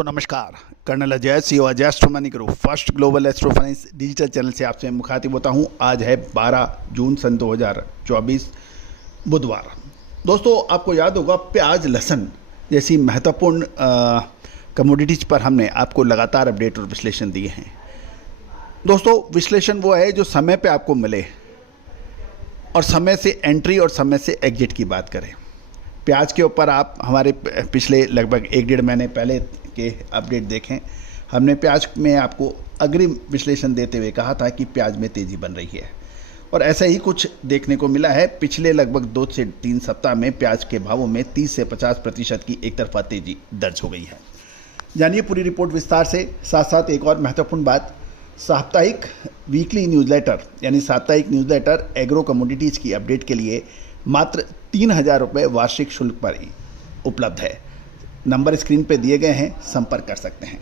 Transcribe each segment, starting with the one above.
दोस्तों नमस्कार। Colonel Ajay CO Ajay astromony group first global astro finance digital channel से आपसे मुखातिब होता हूं। आज है 12 जून सन 2024 बुधवार। दोस्तों आपको याद होगा प्याज लहसुन जैसी महत्वपूर्ण कमोडिटीज पर हमने आपको लगातार अपडेट और विश्लेषण दिए हैं। दोस्तों विश्लेषण वो है जो समय पे आपको मिले और समय से एंट्री और समय से एग्जिट की बात करें। प्याज के ऊपर आप हमारे पिछले लगभग 1-1.5 महीने पहले के अपडेट देखें। हमने प्याज में आपको अग्रिम विश्लेषण देते हुए कहा था कि प्याज में तेज़ी बन रही है और ऐसा ही कुछ देखने को मिला है। पिछले लगभग 2 से 3 सप्ताह में प्याज के भावों में 30 से 50% की एक तरफा तेज़ी दर्ज हो गई है। जानिए पूरी रिपोर्ट विस्तार से। साथ साथ एक और महत्वपूर्ण बात, साप्ताहिक वीकली न्यूज़लेटर यानी साप्ताहिक न्यूज़लेटर एग्रो कमोडिटीज़ की अपडेट के लिए मात्र 3,000 रुपये वार्षिक शुल्क पर ही उपलब्ध है। नंबर स्क्रीन पे दिए गए हैं, संपर्क कर सकते हैं।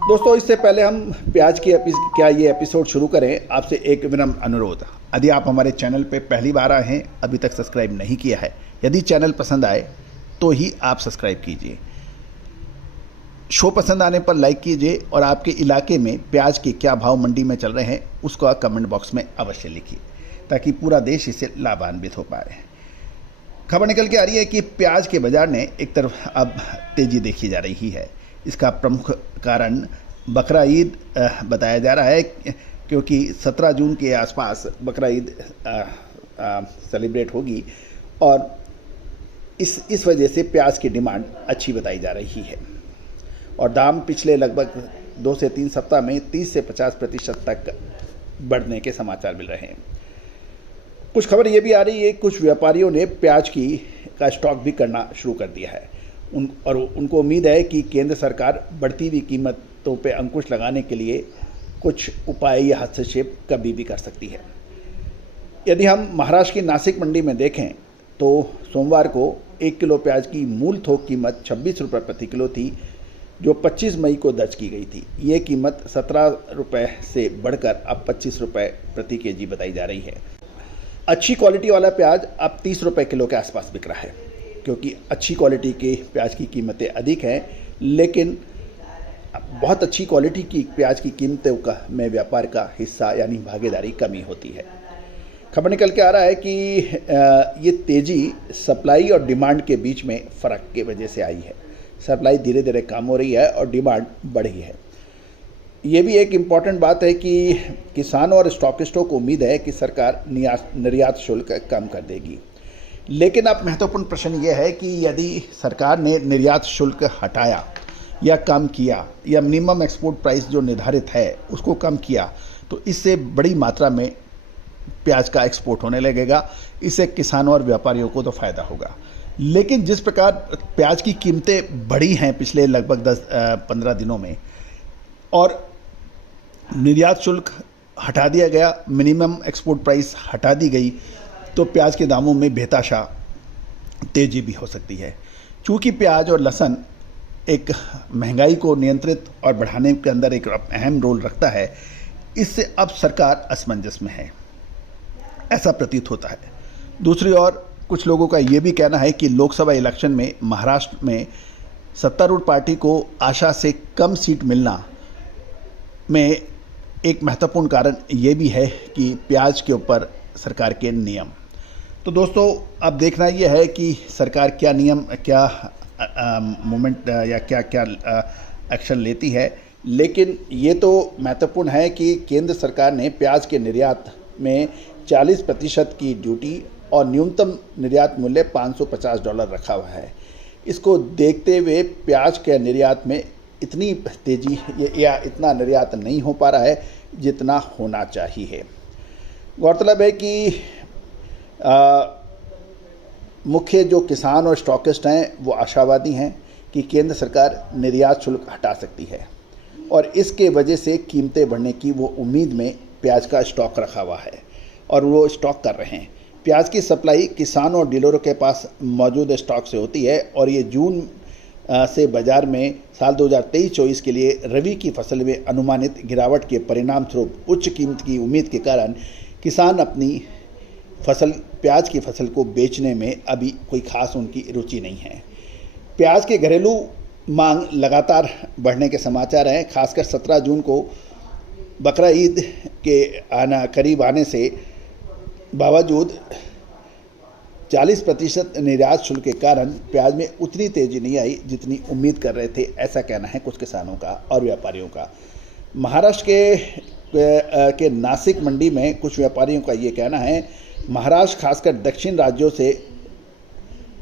दोस्तों इससे पहले हम प्याज की ये एपिसोड शुरू करें, आपसे एक विनम्र अनुरोध। यदि आप हमारे चैनल पे पहली बार आए हैं, अभी तक सब्सक्राइब नहीं किया है, यदि चैनल पसंद आए तो ही आप सब्सक्राइब कीजिए। शो पसंद आने पर लाइक कीजिए और आपके इलाके में प्याज के क्या भाव मंडी में चल रहे हैं उसको कमेंट बॉक्स में अवश्य लिखिए ताकि पूरा देश इससे लाभान्वित हो पाए। खबर निकल के आ रही है कि प्याज के बाजार ने एक तरफ अब तेज़ी देखी जा रही है। इसका प्रमुख कारण बकरा ईद बताया जा रहा है, क्योंकि 17 जून के आसपास बकरा ईद सेलिब्रेट होगी और इस वजह से प्याज की डिमांड अच्छी बताई जा रही है और दाम पिछले लगभग 2 से 3 सप्ताह में 30 से 50% तक बढ़ने के समाचार मिल रहे हैं। कुछ खबर ये भी आ रही है, कुछ व्यापारियों ने प्याज का स्टॉक भी करना शुरू कर दिया है और उनको उम्मीद है कि केंद्र सरकार बढ़ती हुई कीमतों पर अंकुश लगाने के लिए कुछ उपाय या हस्तक्षेप कभी भी कर सकती है। यदि हम महाराष्ट्र की नासिक मंडी में देखें तो सोमवार को 1 किलो प्याज की मूल थोक कीमत 26 रुपये प्रति किलो थी, जो 25 मई को दर्ज की गई थी। ये कीमत 17 रुपये से बढ़कर अब 25 रुपये प्रति केजी बताई जा रही है। अच्छी क्वालिटी वाला प्याज अब 30 रुपये किलो के आसपास बिक रहा है, क्योंकि अच्छी क्वालिटी के प्याज की कीमतें अधिक हैं, लेकिन बहुत अच्छी क्वालिटी की प्याज की कीमतों का में व्यापार का हिस्सा यानी भागीदारी कमी होती है। खबर निकल के आ रहा है कि ये तेज़ी सप्लाई और डिमांड के बीच में फ़र्क की वजह से आई है। सप्लाई धीरे धीरे कम हो रही है और डिमांड बढ़ी है। ये भी एक इम्पॉर्टेंट बात है कि किसानों और स्टॉकिस्टों को उम्मीद है कि सरकार निर्यात शुल्क कम कर देगी। लेकिन अब महत्वपूर्ण प्रश्न ये है कि यदि सरकार ने निर्यात शुल्क हटाया या कम किया या मिनिमम एक्सपोर्ट प्राइस जो निर्धारित है उसको कम किया, तो इससे बड़ी मात्रा में प्याज का एक्सपोर्ट होने लगेगा। इससे किसानों और व्यापारियों को तो फ़ायदा होगा। लेकिन जिस प्रकार प्याज की कीमतें बढ़ी हैं पिछले लगभग 10-15 दिनों में और निर्यात शुल्क हटा दिया गया, मिनिमम एक्सपोर्ट प्राइस हटा दी गई, तो प्याज के दामों में बेतहाशा तेज़ी भी हो सकती है। चूँकि प्याज और लहसुन एक महंगाई को नियंत्रित और बढ़ाने के अंदर एक अहम रोल रखता है, इससे अब सरकार असमंजस में है, ऐसा प्रतीत होता है। दूसरी ओर कुछ लोगों का ये भी कहना है कि लोकसभा इलेक्शन में महाराष्ट्र में सत्तारूढ़ पार्टी को आशा से कम सीट मिलना में एक महत्वपूर्ण कारण ये भी है कि प्याज के ऊपर सरकार के नियम। तो दोस्तों अब देखना ये है कि सरकार क्या नियम, क्या मूवमेंट या क्या एक्शन लेती है। लेकिन ये तो महत्वपूर्ण है कि केंद्र सरकार ने प्याज के निर्यात में 40% की ड्यूटी और न्यूनतम निर्यात मूल्य $550 रखा हुआ है। इसको देखते हुए प्याज के निर्यात में इतनी तेज़ी या इतना निर्यात नहीं हो पा रहा है जितना होना चाहिए। गौरतलब है कि मुख्य जो किसान और स्टॉकिस्ट हैं वो आशावादी हैं कि केंद्र सरकार निर्यात शुल्क हटा सकती है और इसके वजह से कीमतें बढ़ने की वो उम्मीद में प्याज का स्टॉक रखा हुआ है और वो स्टॉक कर रहे हैं। प्याज की सप्लाई किसानों और डीलरों के पास मौजूद स्टॉक से होती है और ये जून से बाजार में साल 2023-24 के लिए रबी की फसल में अनुमानित गिरावट के परिणाम स्वरूप उच्च कीमत की उम्मीद के कारण किसान अपनी प्याज की फसल को बेचने में अभी कोई खास उनकी रुचि नहीं है। प्याज के घरेलू मांग लगातार बढ़ने के समाचार हैं। खासकर 17 जून को बकरा ईद के करीब आने से बावजूद 40% निर्यात शुल्क के कारण प्याज में उतनी तेजी नहीं आई जितनी उम्मीद कर रहे थे, ऐसा कहना है कुछ किसानों का और व्यापारियों का। महाराष्ट्र के नासिक मंडी में कुछ व्यापारियों का ये कहना है, महाराष्ट्र खासकर दक्षिण राज्यों से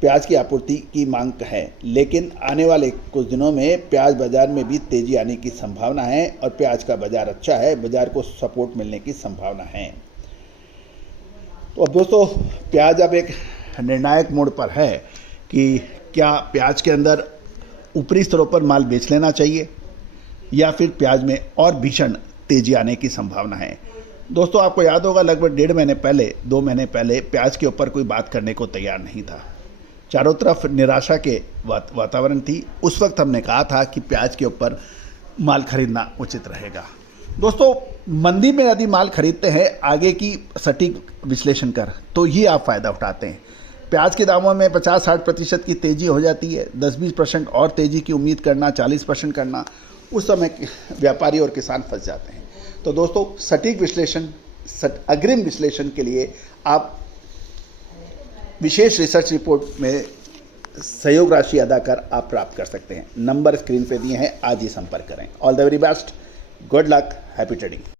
प्याज की आपूर्ति की मांग है, लेकिन आने वाले कुछ दिनों में प्याज बाजार में भी तेजी आने की संभावना है और प्याज का बाजार अच्छा है, बाजार को सपोर्ट मिलने की संभावना है। तो अब दोस्तों, प्याज अब एक निर्णायक मोड़ पर है कि क्या प्याज के अंदर ऊपरी स्तरों पर माल बेच लेना चाहिए या फिर प्याज में और भीषण तेजी आने की संभावना है। दोस्तों, आपको याद होगा लगभग 1.5 महीने पहले 2 महीने पहले प्याज के ऊपर कोई बात करने को तैयार नहीं था। चारों तरफ निराशा के वातावरण थी। उस वक्त हमने कहा था कि प्याज के ऊपर माल खरीदना उचित रहेगा। दोस्तों, मंदी में यदि माल खरीदते हैं आगे की सटीक विश्लेषण कर, तो ही आप फ़ायदा उठाते हैं। प्याज के दामों में 50-60% की तेज़ी हो जाती है, 10-20% और तेज़ी की उम्मीद करना, 40% करना, उस समय व्यापारी और किसान फंस जाते हैं। तो दोस्तों, सटीक विश्लेषण, अग्रिम विश्लेषण के लिए आप विशेष रिसर्च रिपोर्ट में सहयोग राशि अदा कर आप प्राप्त कर सकते हैं। नंबर स्क्रीन पे दिए हैं, आज ही संपर्क करें। All the very best, good luck, happy trading.